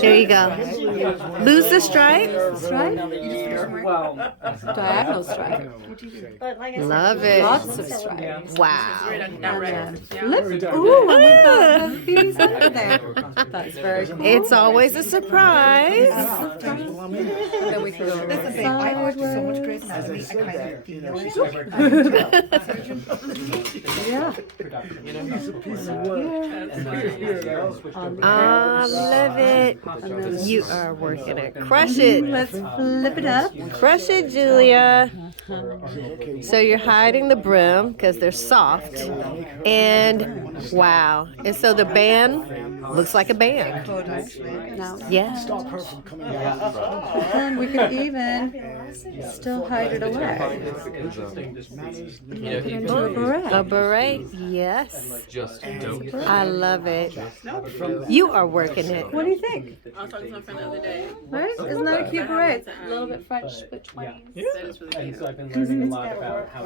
There you go. Lose the stripe. Stripe? Diagonal stripe. Love it. Lots of stripes. Wow. And then flip. Ooh, and we've got the things under there. That's very cool. It's always a surprise. Then we can go I watched so much Grey's Anatomy, I kind of Yeah. I love it. You are working it. Crush it. Let's flip it up. Crush it, Julia. So you're hiding the brim because they're soft. And wow. And so the band looks like a band. Now, Yeah. then we can even still hide it away. Into a beret. A beret. Yes. Just don't. I love it. You are working it. What do you think? I was talking to my friend the other day. Right? Isn't that a cute beret? It's a little bit French, but 20s. That is really cute. And so I've been learning a lot about how